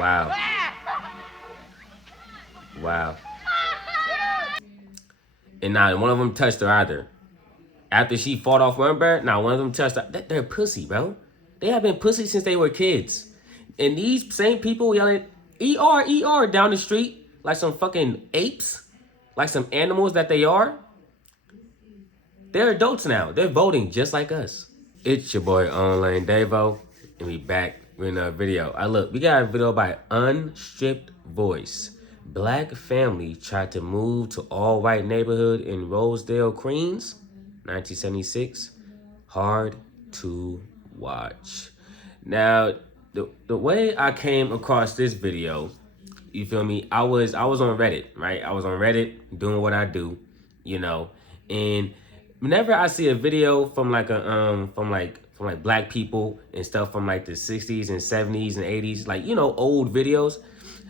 Wow. Wow. And not one of them touched her either. After she fought off one bird, not one of them touched her. They're pussy, bro. They have been pussy since they were kids. And these same people yelling, ER, ER, down the street, like some fucking apes, like some animals that they are, they're adults now. They're voting just like us. It's your boy, Online Davo, and we back with another video. Look, we got a video by Unstripped Voice. Black family tried to move to all-white neighborhood in Rosedale, Queens, 1976. Hard to watch. Now, the way I came across this video, you feel me? I was on Reddit, right? I was on Reddit doing what I do, you know, and whenever I see a video from like from black people and stuff from like the 60s and 70s and 80s, like, you know, old videos,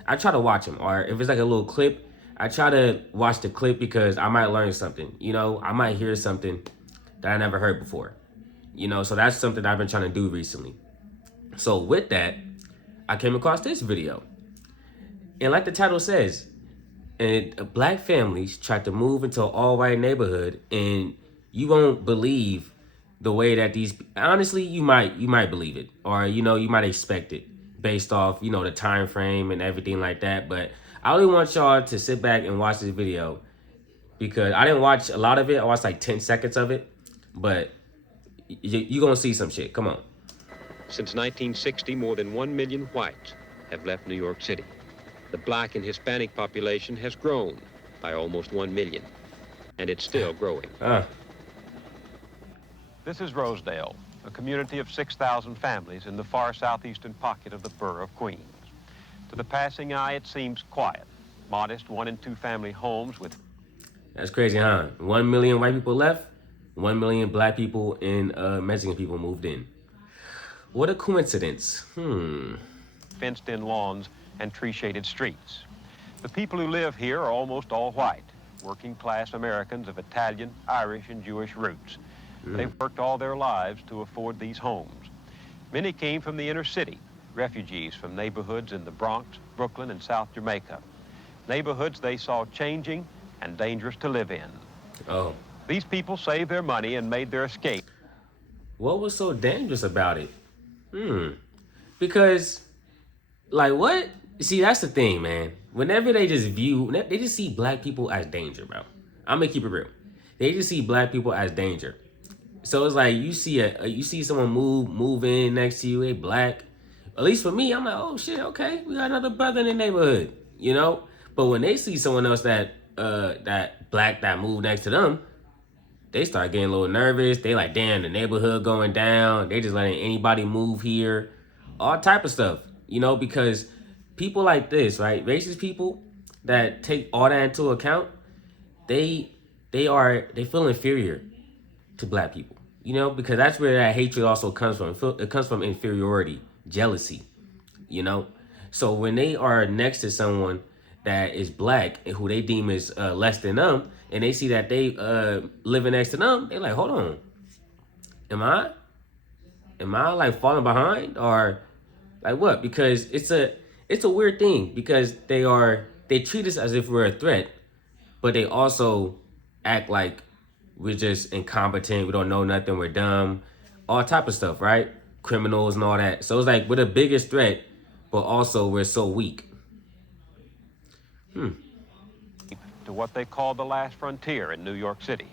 I try to watch them. Or if it's like a little clip, I try to watch the clip because I might learn something, you know, I might hear something that I never heard before, you know, so that's something I've been trying to do recently. So with that, I came across this video. And like the title says, and black families tried to move into an all-white neighborhood, and you won't believe the way that these, honestly, you might believe it, or, you know, you might expect it based off, you know, the time frame and everything like that. But I only want y'all to sit back and watch this video because I didn't watch a lot of it. I watched like 10 seconds of it, but you're gonna see some shit. Come on. Since 1960, more than 1 million whites have left New York City. The black and Hispanic population has grown by almost 1 million, and it's still growing. This is Rosedale, a community of 6,000 families in the far southeastern pocket of the borough of Queens. To the passing eye, it seems quiet. Modest 1- and 2-family homes with... That's crazy, huh? 1 million white people left, 1 million black people and Mexican people moved in. What a coincidence. Fenced-in lawns and tree-shaded streets. The people who live here are almost all white, working-class Americans of Italian, Irish, and Jewish roots. They've worked all their lives to afford these homes. Many came from the inner city, refugees from neighborhoods in the Bronx, Brooklyn, and South Jamaica. Neighborhoods they saw changing and dangerous to live in. Oh. These people saved their money and made their escape. What was so dangerous about it? Because, like, what? See, that's the thing, man. Whenever they just see black people as danger, bro. I'm gonna keep it real. They just see black people as danger. So it's like you see someone move in next to you, they black. At least for me, I'm like, oh shit, okay, we got another brother in the neighborhood, you know. But when they see someone else that black that moved next to them, they start getting a little nervous. They like, damn, the neighborhood going down. They just letting anybody move here, all type of stuff, you know, because people like this, right? Racist people that take all that into account, they feel inferior to black people, you know, because that's where that hatred also comes from. It comes from inferiority, jealousy, you know. So when they are next to someone that is black and who they deem is less than them, and they see that they living next to them, they like, hold on, am I like falling behind or like what? Because it's a weird thing because they treat us as if we're a threat, but they also act like we're just incompetent, we don't know nothing, we're dumb, all type of stuff, right? Criminals and all that. So it's like we're the biggest threat, but also we're so weak. To what they called the last frontier in New York City,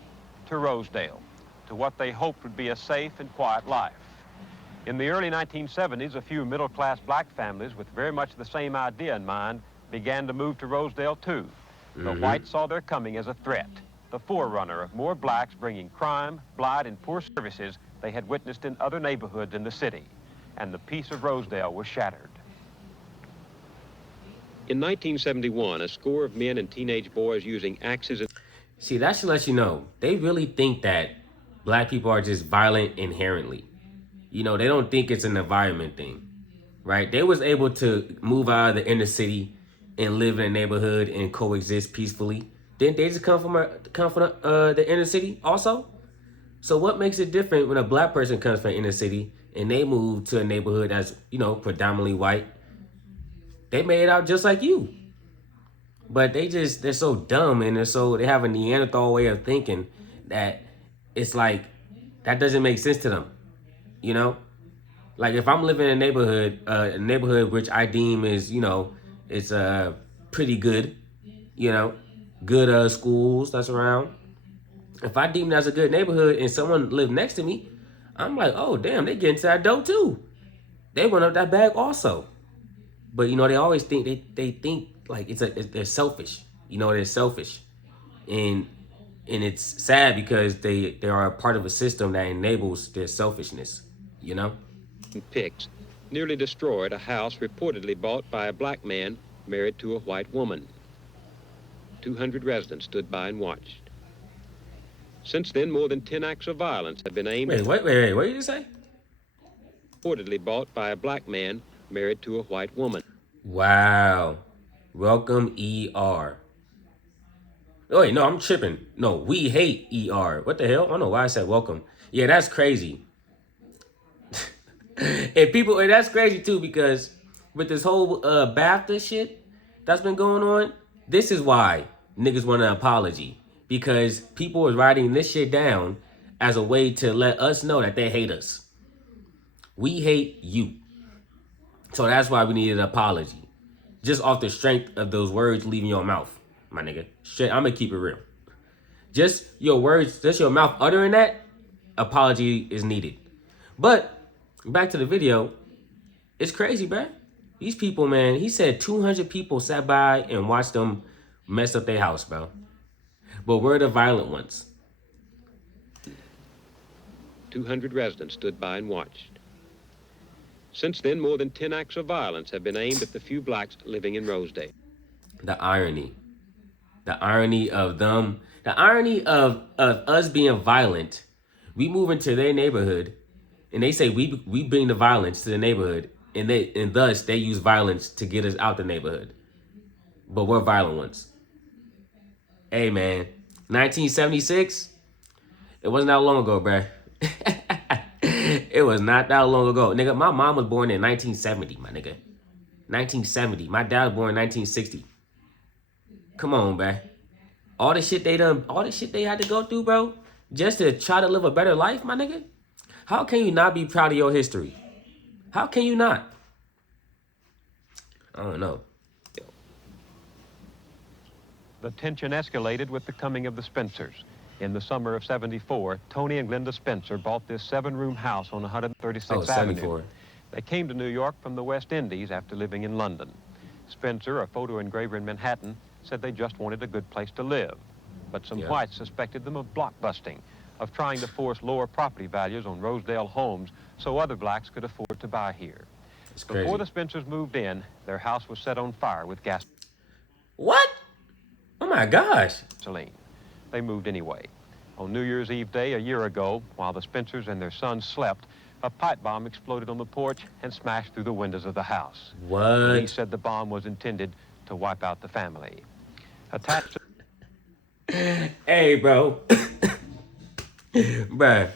to Rosedale, to what they hoped would be a safe and quiet life. In the early 1970s, a few middle-class black families with very much the same idea in mind began to move to Rosedale too. The whites saw their coming as a threat, the forerunner of more blacks bringing crime, blight, and poor services they had witnessed in other neighborhoods in the city. And the peace of Rosedale was shattered. In 1971, a score of men and teenage boys using axes and... See, that should let you know, they really think that black people are just violent inherently. You know, they don't think it's an environment thing, right? They was able to move out of the inner city and live in a neighborhood and coexist peacefully. Didn't they just come from the inner city also? So what makes it different when a black person comes from the inner city and they move to a neighborhood that's, you know, predominantly white? They made it out just like you. But they're so dumb, and they have a Neanderthal way of thinking that it's like that doesn't make sense to them. You know? Like if I'm living in a neighborhood which I deem is, it's pretty good, good schools that's around. If I deem that's a good neighborhood and someone lived next to me, I'm like, oh damn, they get into that dope too. They went up that bag also. But they always think they think like they're selfish. They're selfish, and it's sad because they are a part of a system that enables their selfishness. Pigs nearly destroyed a house reportedly bought by a black man married to a white woman. 200 residents stood by and watched. Since then, more than 10 acts of violence have been aimed. Wait, what did you say? Reportedly bought by a black man married to a white woman. Wow. Welcome, ER. Oh, wait, no, I'm tripping. No, we hate ER. What the hell? I don't know why I said welcome. Yeah, that's crazy. And that's crazy too, because with this whole BAFTA shit that's been going on, this is why niggas want an apology. Because people is writing this shit down as a way to let us know that they hate us. We hate you. So that's why we need an apology. Just off the strength of those words leaving your mouth, my nigga. Straight, I'm gonna keep it real. Just your words, just your mouth uttering that, apology is needed. But back to the video, it's crazy, bruh. These people, man, he said 200 people sat by and watched them mess up their house, bro. But we're the violent ones. 200 residents stood by and watched. Since then, more than 10 acts of violence have been aimed at the few blacks living in Rosedale. The irony. The irony of them. The irony of us being violent. We move into their neighborhood, and they say we bring the violence to the neighborhood, and thus they use violence to get us out the neighborhood. But we're violent ones. Hey, man. 1976? It wasn't that long ago, bruh. It was not that long ago. Nigga, my mom was born in 1970, my nigga. 1970. My dad was born in 1960. Come on, bruh. All the shit they had to go through, bro, just to try to live a better life, my nigga. How can you not be proud of your history? How can you not? I don't know. The tension escalated with the coming of the Spencers. In the summer of '74, Tony and Glenda Spencer bought this 7-room house on 136th Avenue. They came to New York from the West Indies after living in London. Spencer, a photo engraver in Manhattan, said they just wanted a good place to live. But some whites suspected them of blockbusting, of trying to force lower property values on Rosedale homes so other blacks could afford to buy here. Before the Spencers moved in, their house was set on fire with gas. What? Oh my gosh. Gasoline. They moved anyway. On New Year's Eve day a year ago, while the Spencers and their son slept, a pipe bomb exploded on the porch and smashed through the windows of the house. What? Police said the bomb was intended to wipe out the family. Attached to... Hey, bro. Bruh.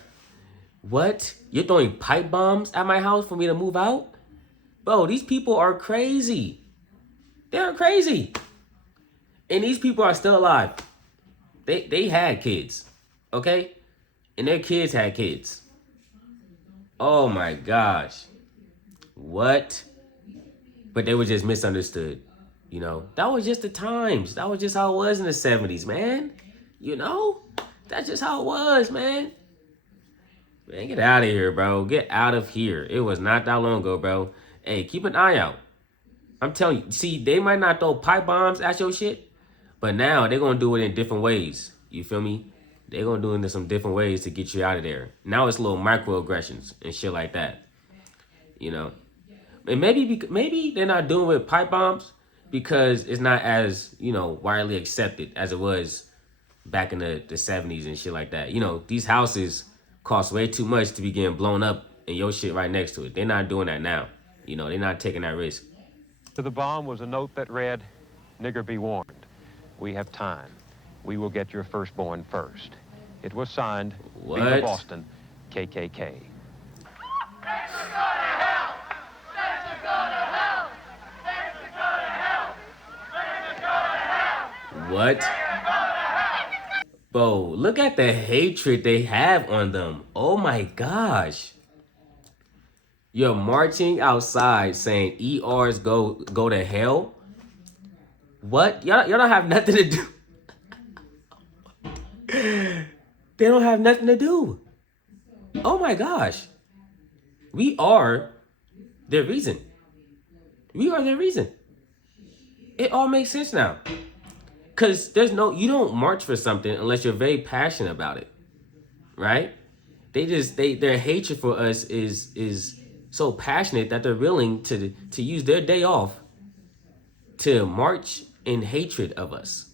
What? You're throwing pipe bombs at my house for me to move out? Bro, these people are crazy. They're crazy. And these people are still alive. They had kids, okay? And their kids had kids. Oh my gosh. What? But they were just misunderstood, That was just the times. That was just how it was in the 70s, man. That's just how it was, man. Man, get out of here, bro. Get out of here. It was not that long ago, bro. Hey, keep an eye out. I'm telling you, see, they might not throw pipe bombs at your shit, but now they're going to do it in different ways. You feel me? They're going to do it in some different ways to get you out of there. Now it's little microaggressions and shit like that. And maybe they're not doing it with pipe bombs because it's not as, widely accepted as it was back in the 70s and shit like that. These houses cost way too much to be getting blown up and your shit right next to it. They're not doing that now. They're not taking that risk. To the bomb was a note that read, "Nigger, be warned. We have time. We will get your firstborn first." It was signed, Viva Boston, KKK. What? Bro, look at the hatred they have on them. Oh my gosh. You're marching outside saying ERs go to hell? What? Y'all don't have nothing to do. They don't have nothing to do. Oh my gosh. We are their reason. We are their reason. It all makes sense now. Cause you don't march for something unless you're very passionate about it. Right? Their hatred for us is so passionate that they're willing to use their day off to march in hatred of us.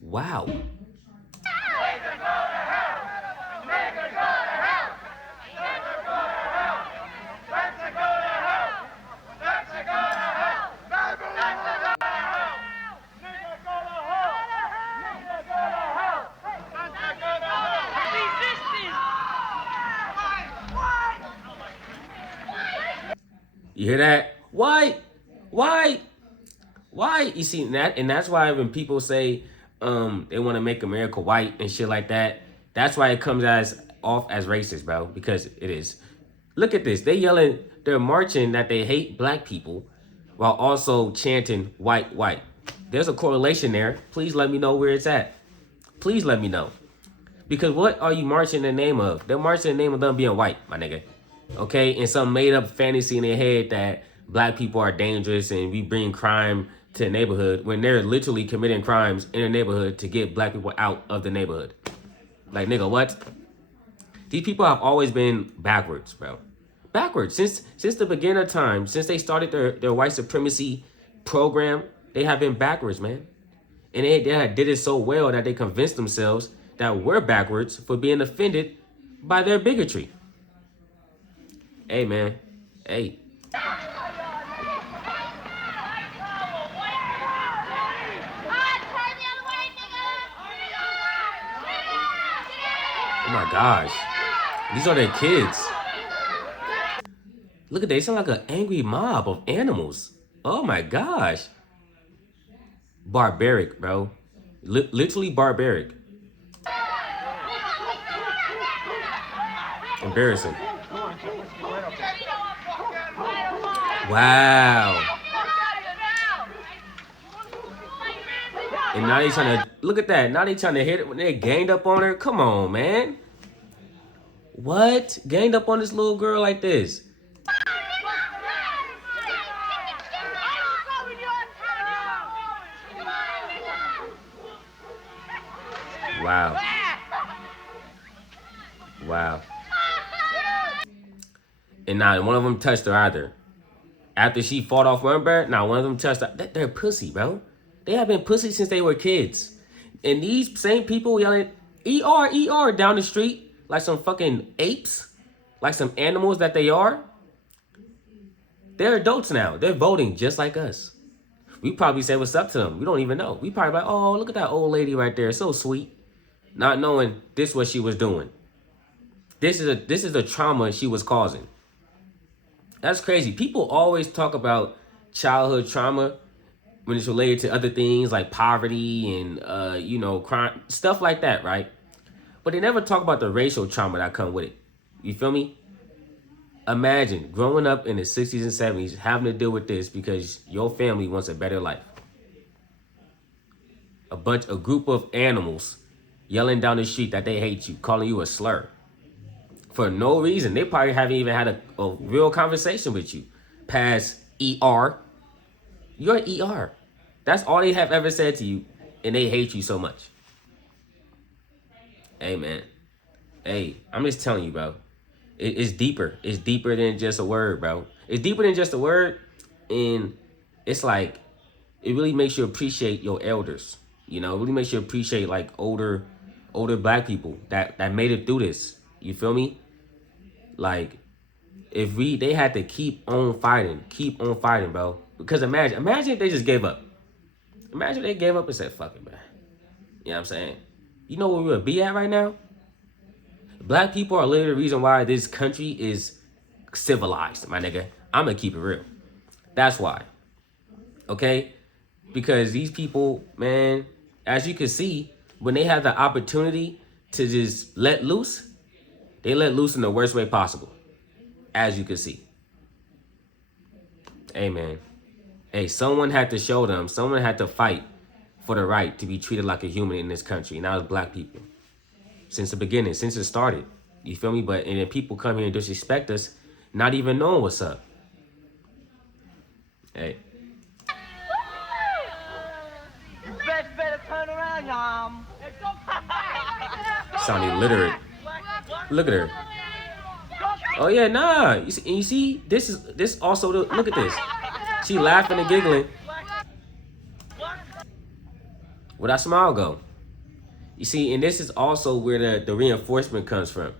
Wow. You hear that? Why? You see that, and that's why when people say they want to make America white and shit like that, that's why it comes off as racist, bro. Because it is. Look at this. They're marching that they hate black people, while also chanting white, white. There's a correlation there. Please let me know where it's at. Please let me know. Because what are you marching in the name of? They're marching in the name of them being white, my nigga. Okay, and some made up fantasy in their head that black people are dangerous and we bring crime to the neighborhood when they're literally committing crimes in their neighborhood to get black people out of the neighborhood. Like, nigga, what? These people have always been backwards, bro. Backwards. Since the beginning of time, since they started their white supremacy program, they have been backwards, man. And they did it so well that they convinced themselves that we're backwards for being offended by their bigotry. Hey, man. Hey. Oh my gosh. These are their kids. Look at they sound like an angry mob of animals. Oh my gosh. Barbaric, bro. Literally barbaric. Embarrassing. Wow. And now they trying to look at that. Now they trying to hit it when they ganged up on her. Come on, man. What? Ganged up on this little girl like this? Wow. Wow. And now one of them touched her either. After she fought off one bird, now one of them touched her. They're pussy, bro. They have been pussy since they were kids. And these same people yelling, ER, ER, down the street, like some fucking apes, like some animals that they are. They're adults now. They're voting just like us. We probably say what's up to them. We don't even know. We probably like, oh, look at that old lady right there. So sweet. Not knowing this what she was doing. This is a trauma she was causing. That's crazy. People always talk about childhood trauma when it's related to other things like poverty and crime, stuff like that, right? But they never talk about the racial trauma that come with it. You feel me? Imagine growing up in the 60s and 70s having to deal with this because your family wants a better life. A group of animals yelling down the street that they hate you, calling you a slur. For no reason. They probably haven't even had a real conversation with you. Past ER. You're ER. That's all they have ever said to you, and they hate you so much. Hey, man. Hey, I'm just telling you, bro. It's deeper. It's deeper than just a word, bro. It's deeper than just a word, and it's like, it really makes you appreciate your elders. You know, it really makes you appreciate, like, older black people that made it through this. You feel me? Like, they had to keep on fighting, bro. Because imagine if they just gave up. Imagine if they gave up and said, fuck it, man. You know what I'm saying? You know where we would be at right now? Black people are literally the reason why this country is civilized, my nigga. I'm gonna keep it real. That's why. Okay? Because these people, man, as you can see, when they have the opportunity to just let loose, they let loose in the worst way possible. As you can see. Hey, man. Hey, someone had to show them. Someone had to fight for the right to be treated like a human in this country. And that was black people. Since the beginning, since it started. You feel me? And then people come here and disrespect us, not even knowing what's up. Hey. You better turn around, Yum. Sounding literate. Look at her. Oh yeah, nah. You see, this also look at this. She laughing and giggling. Where'd that smile go? You see, and this is also where the reinforcement comes from.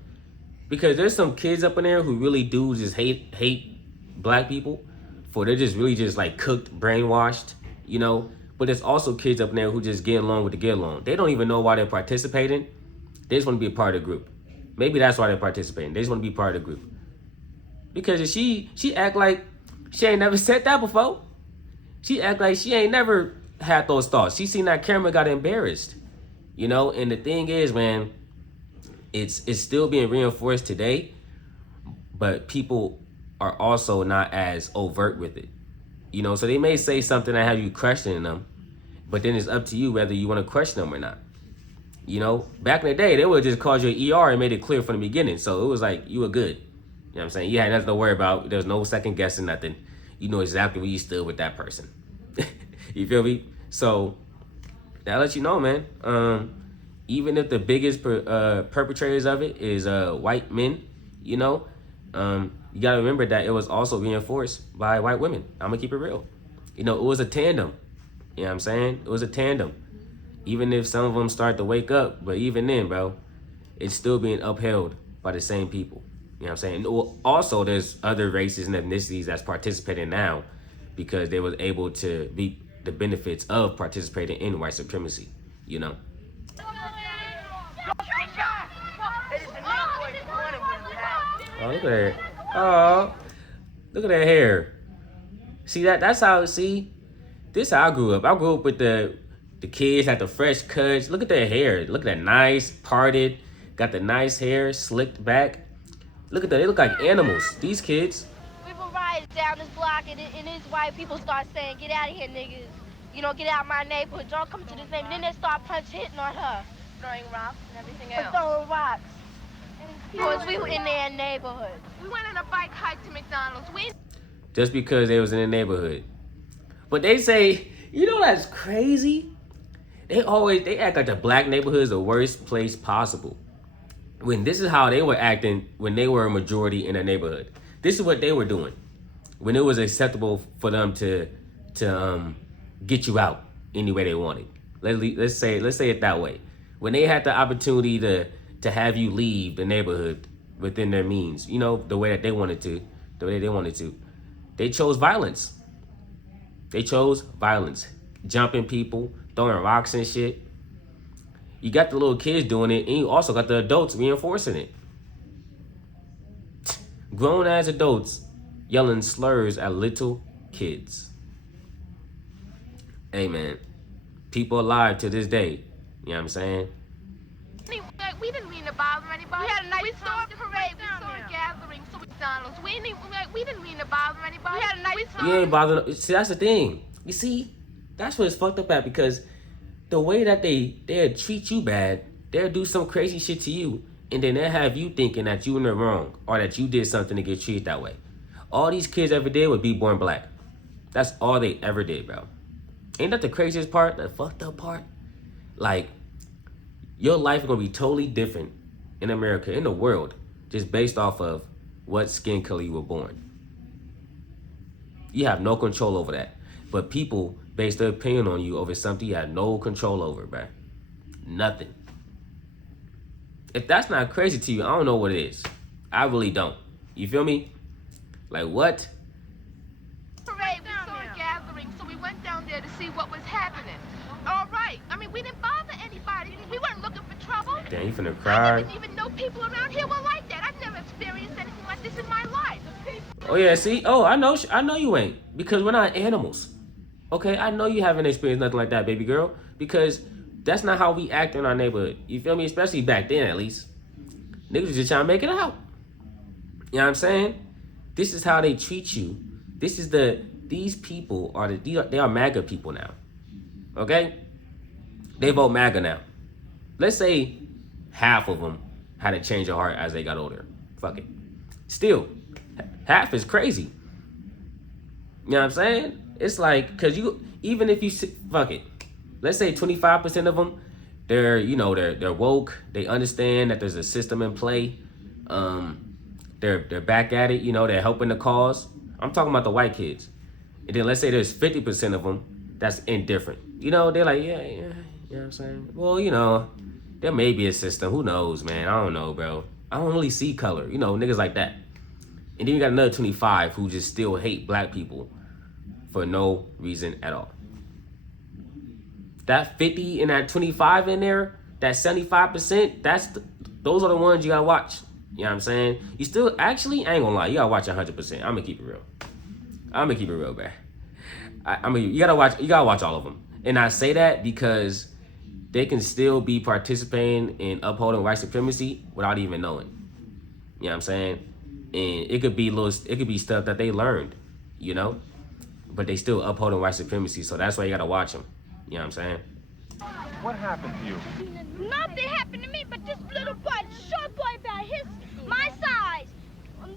Because there's some kids up in there who really do just hate black people. For they're just really just like cooked, brainwashed, you know. But there's also kids up in there who just get along with the get along. They don't even know why they're participating. They just want to be a part of the group. Maybe that's why they're participating. They just want to be part of the group. Because she act like she ain't never said that before. She act like she ain't never had those thoughts. She seen that camera, got embarrassed. You know, and the thing is, man, it's still being reinforced today, but people are also not as overt with it. You know, so they may say something that have you questioning them, but then it's up to you whether you want to question them or not. You know, back in the day, they would just call you an ER and made it clear from the beginning. So it was like, you were good. You know what I'm saying? You had nothing to worry about. There's no second guessing nothing. You know exactly where you stood with that person. You feel me? So that lets you know, man. Even if the biggest perpetrators of it is white men, you know, you got to remember that it was also reinforced by white women. I'm going to keep it real. You know, it was a tandem. You know what I'm saying? It was a tandem. Even if some of them start to wake up, but even then, bro, it's still being upheld by the same people. You know what I'm saying? Also, there's other races and ethnicities that's participating now because they was able to reap the benefits of participating in white supremacy, you know? Oh, look at that. Oh, look at that hair. See, that's how, see, this is how I grew up. I grew up with the kids had the fresh cuts. Look at their hair. Look at that, nice, parted, got the nice hair, slicked back. Look at that, they look like animals, these kids. We were riding down this block and these white people start saying, get out of here, niggas. You know, get out of my neighborhood. Don't come to this neighborhood. And then they start hitting on her. Throwing rocks and everything else. Throwing rocks. Because we were in their neighborhood. We went on a bike hike to McDonald's. Just because they was in the neighborhood. But they say, you know that's crazy? They act like the black neighborhood is the worst place possible. When this is how they were acting when they were a majority in a neighborhood. This is what they were doing. When it was acceptable for them to get you out any way they wanted. Let's say it that way. When they had the opportunity to have you leave the neighborhood within their means, you know, the way they wanted to, they chose violence. They chose violence. Jumping people, throwing rocks and shit. You got the little kids doing it, and you also got the adults reinforcing it. Grown ass adults yelling slurs at little kids. Hey man, people alive to this day. You know what I'm saying? We didn't mean to bother anybody. We had a nice parade. We saw a gathering. So McDonald's. We didn't mean to bother anybody. We had a nice. You ain't bothering. See, that's the thing. You see, that's what it's fucked up at, because the way that they'll treat you bad, they'll do some crazy shit to you, and then they'll have you thinking that you in the wrong or that you did something to get treated that way. All these kids ever did was be born black. That's all they ever did, bro. Ain't that the craziest part? The fucked up part? Like, your life is gonna be totally different in America, in the world, just based off of what skin color you were born. You have no control over that. But people base their opinion on you over something you have no control over, bruh. Nothing. If that's not crazy to you, I don't know what it is. I really don't. You feel me? Like, what? Parade. We saw a gathering, so we went down there to see what was happening. All right. I mean, we didn't bother anybody. We weren't looking for trouble. Damn, you finna cry. I didn't even know people around here were like that. I've never experienced anything like this in my life. Oh yeah, see? Oh, I know you ain't. Because we're not animals. Okay, I know you haven't experienced nothing like that, baby girl, because that's not how we act in our neighborhood. You feel me? Especially back then, at least. Niggas was just trying to make it out. You know what I'm saying? This is how they treat you. These people are they are MAGA people now. Okay? They vote MAGA now. Let's say half of them had to change their heart as they got older. Fuck it. Still, half is crazy. You know what I'm saying? It's like, cause even if you fuck it, let's say 25% of them, they're woke. They understand that there's a system in play. They're back at it. They're helping the cause. I'm talking about the white kids. And then let's say there's 50% of them that's indifferent. They're like, yeah. You know what I'm saying? Well, there may be a system. Who knows, man? I don't know, bro. I don't really see color. Niggas like that. And then you got another 25 who just still hate black people for no reason at all. That 50 and that 25 in there, that 75%, those are the ones you gotta watch. You know what I'm saying? You still, actually, I ain't gonna lie, you gotta watch 100%. I'm gonna keep it real, man. You gotta watch all of them. And I say that because they can still be participating in upholding white supremacy without even knowing. You know what I'm saying? And it could be stuff that they learned, but they still upholding white supremacy. So that's why you gotta watch them. You know what I'm saying? What happened to you? Nothing happened to me, but this little boy, short boy about my size,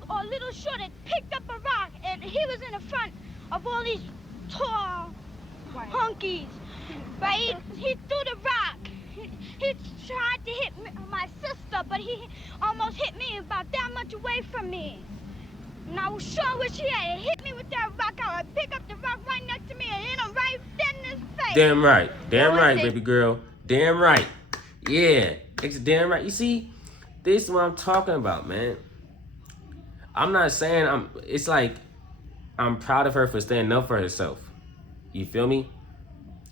or little short, had picked up a rock, and he was in the front of all these tall hunkies. Right? He threw the rock. He tried to hit my sister, but he almost hit me about that much away from me. And I was sure wish he had hit me with that rock. I would pick up the rock right next to me and hit him right dead in his face. Damn right, baby girl. Damn right. Yeah, it's damn right. You see, this is what I'm talking about, man. I'm not saying it's like I'm proud of her for standing up for herself. You feel me?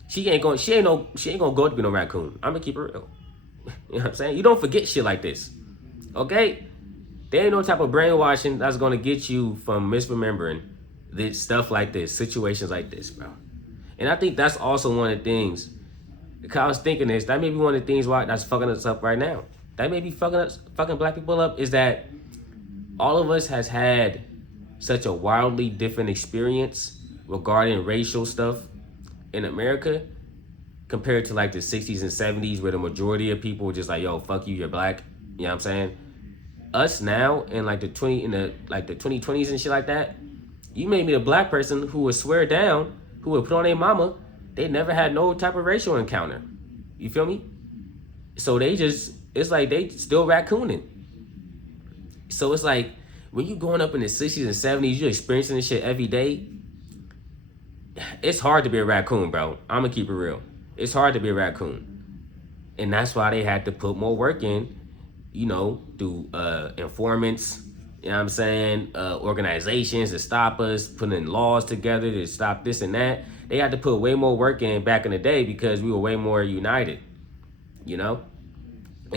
She ain't gonna go to be no raccoon. I'm gonna keep it real. You know what I'm saying? You don't forget shit like this. Okay? There ain't no type of brainwashing that's gonna get you from misremembering this stuff like this, situations like this, bro. And I think that's also one of the things. Because I was thinking this, that may be one of the things why that's fucking us up right now. That may be fucking black people up, is that all of us has had such a wildly different experience regarding racial stuff in America compared to like the 60s and 70s, where the majority of people were just like, yo, fuck you, you're black. You know what I'm saying? Us now in like the 2020s and shit like that, you may meet a black person who would swear down, who would put on their mama, they never had no type of racial encounter. You feel me? So it's like they still raccooning. So it's like when you growing up in the 60s and 70s, you're experiencing this shit every day. It's hard to be a raccoon, bro. I'm gonna keep it real. It's hard to be a raccoon. And that's why they had to put more work in, through informants, you know what I'm saying, organizations to stop us, putting laws together to stop this and that. They had to put way more work in back in the day because we were way more united, And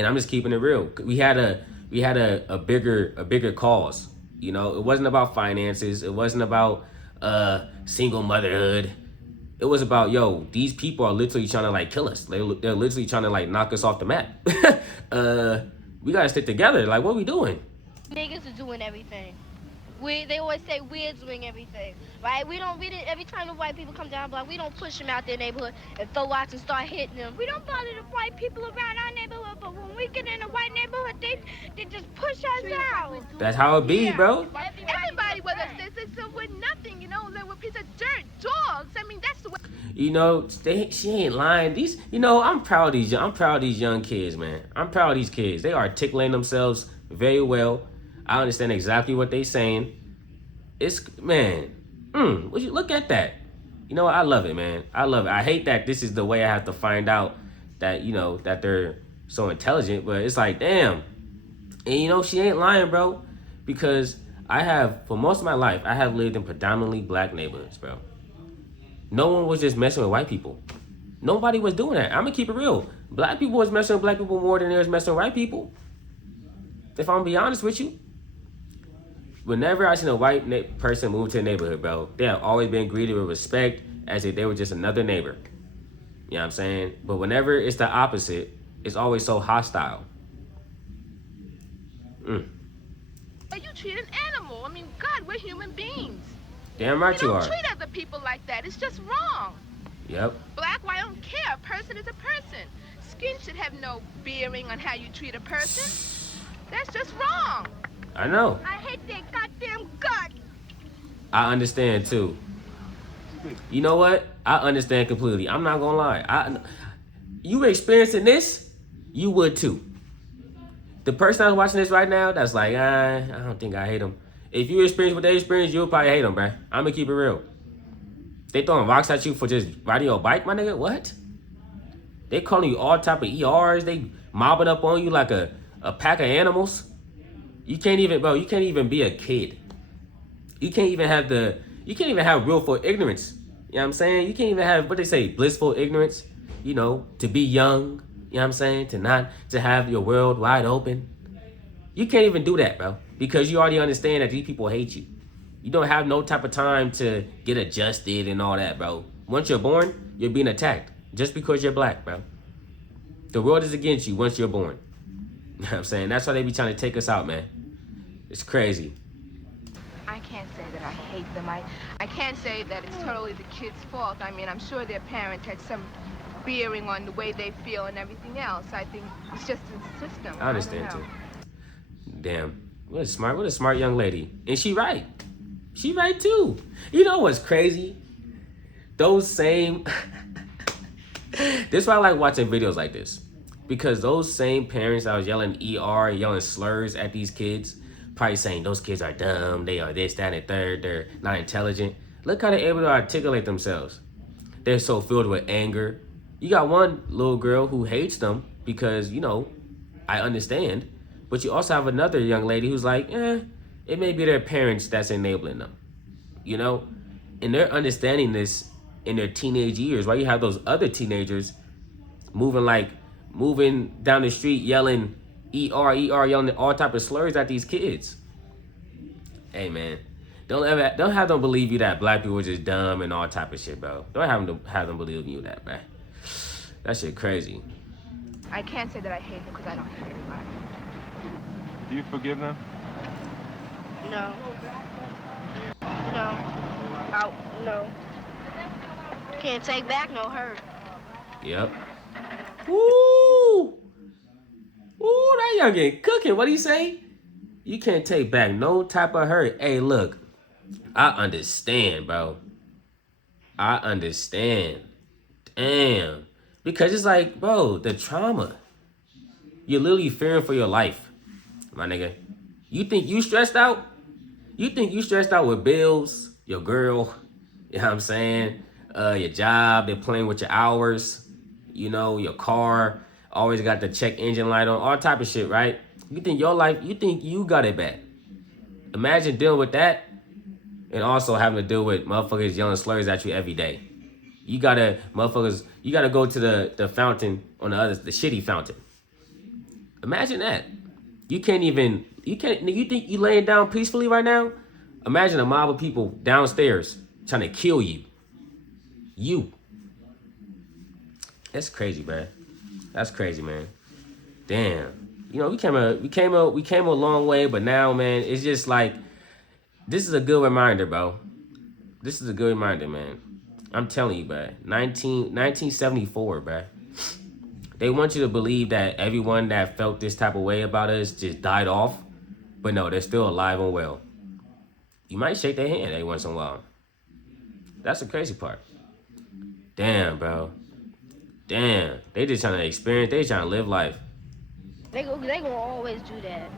I'm just keeping it real. We had a bigger cause, It wasn't about finances. It wasn't about single motherhood. It was about, yo, these people are literally trying to like kill us. They're literally trying to like knock us off the map. We gotta stick together. Like, what are we doing? Niggas are doing everything. They always say we're doing everything, right? Every time the white people come down the block, we don't push them out their neighborhood and throw rocks and start hitting them. We don't bother the white people around our neighborhood, but when we get in a white neighborhood, they just push us out. That's how it be, bro. Everybody with us, so we're nothing, they're a piece of dirt, dogs. I mean, that's the way. She ain't lying. I'm proud of these young kids, man. I'm proud of these kids. They are articulating themselves very well. I understand exactly what they saying. Would you look at that? I love it, man. I love it. I hate that this is the way I have to find out that, that they're so intelligent, but it's like, damn. And she ain't lying, bro, because for most of my life, I have lived in predominantly black neighborhoods, bro. No one was just messing with white people. Nobody was doing that. I'm gonna keep it real. Black people was messing with black people more than they was messing with white people. If I'm gonna be honest with you. Whenever I seen a white person move to a neighborhood, bro, they have always been greeted with respect as if they were just another neighbor. You know what I'm saying? But whenever it's the opposite, it's always so hostile. You treat an animal. I mean, God, we're human beings. Damn right you are. You don't treat other people like that. It's just wrong. Yep. Black, white, I don't care. A person is a person. Skin should have no bearing on how you treat a person. That's just wrong. I know. I hate their goddamn guts. I understand too. You know what? I understand completely. I'm not gonna lie. You experiencing this, you would too. The person that's watching this right now, that's like, I don't think I hate them. If you experience what they experience, you'll probably hate them, bruh. I'm gonna keep it real. They throwing rocks at you for just riding your bike, my nigga? What? They calling you all type of ERs. They mobbing up on you like a pack of animals. You can't even be a kid. You can't even have willful ignorance. You know what I'm saying? You can't even have, what they say, blissful ignorance. You know, to be young. You know what I'm saying? To have your world wide open. You can't even do that, bro. Because you already understand that these people hate you. You don't have no type of time to get adjusted and all that, bro. Once you're born, you're being attacked. Just because you're black, bro. The world is against you once you're born. You know what I'm saying? That's why they be trying to take us out, man. It's crazy. I can't say that I hate them. I can't say that it's totally the kids' fault. I mean, I'm sure their parents had some bearing on the way they feel and everything else. I think it's just the system. I understand too. Damn. What a smart young lady. And she right. She right too. You know what's crazy? Those same this is why I like watching videos like this. Because those same parents that was yelling ER and yelling slurs at these kids, probably saying those kids are dumb, they are this, that, and the third, they're not intelligent. Look how they're able to articulate themselves. They're so filled with anger. You got one little girl who hates them because, you know, I understand. But you also have another young lady who's like, it may be their parents that's enabling them. You know? And they're understanding this in their teenage years. Why you have those other teenagers moving down the street yelling ER, yelling all type of slurs at these kids. Hey, man. Don't have them believe you that black people are just dumb and all type of shit, bro. Don't have them believe you that, man. That shit crazy. I can't say that I hate them because I don't hate anybody. Do you forgive them? No. No. Can't take back no hurt. Yep. Woo! Ooh, that youngin' cooking. What do you say? You can't take back no type of hurt. Hey, look. I understand, bro. I understand. Damn. Because it's like, bro, the trauma. You're literally fearing for your life, my nigga. You think you stressed out? You think you stressed out with bills, your girl, you know what I'm saying? Your job, they're playing with your hours, you know, your car, always got the check engine light on, all type of shit, right? You think your life, you think you got it bad. Imagine dealing with that and also having to deal with motherfuckers yelling slurs at you every day. You gotta go to the fountain on the shitty fountain. Imagine that. You think you laying down peacefully right now? Imagine a mob of people downstairs trying to kill you. That's crazy, man. That's crazy, man. Damn. You know, we came a long way, but now, man, it's just like, this is a good reminder, bro. This is a good reminder, man. I'm telling you, bro. 1974, bro. They want you to believe that everyone that felt this type of way about us just died off. But no, they're still alive and well. You might shake their hand every once in a while. That's the crazy part. Damn, bro. Damn. They just trying to experience. They trying to live life. They gonna always do that.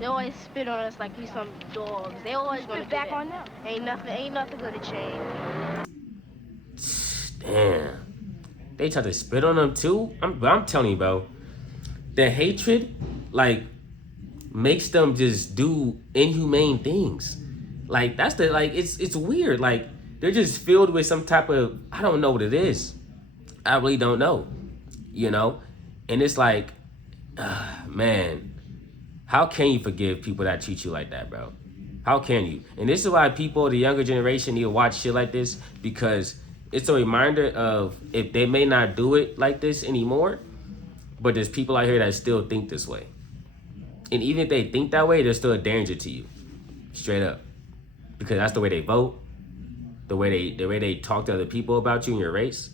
They always spit on us like we some dogs. They always gonna Spit back do that. on them. Ain't nothing gonna change. Damn. They try to spit on them too? I'm telling you, bro. The hatred, like, makes them just do inhumane things. Like, it's weird. Like, they're just filled with some type of, I don't know what it is. I really don't know. You know? And it's like, man, how can you forgive people that treat you like that, bro? How can you? And this is why people, the younger generation, need to watch shit like this, because it's a reminder of if they may not do it like this anymore, but there's people out here that still think this way. And even if they think that way, they're still a danger to you. Straight up. Because that's the way they vote, the way they talk to other people about you and your race,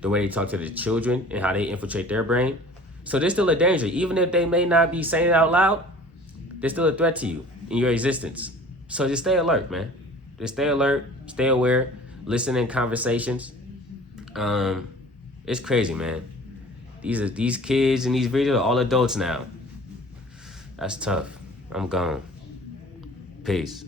the way they talk to the children and how they infiltrate their brain. So they're still a danger. Even if they may not be saying it out loud, they're still a threat to you in your existence. So just stay alert, man. Just stay alert, stay aware, listen in conversations. It's crazy, man. These kids in these videos are all adults now. That's tough. I'm gone. Peace.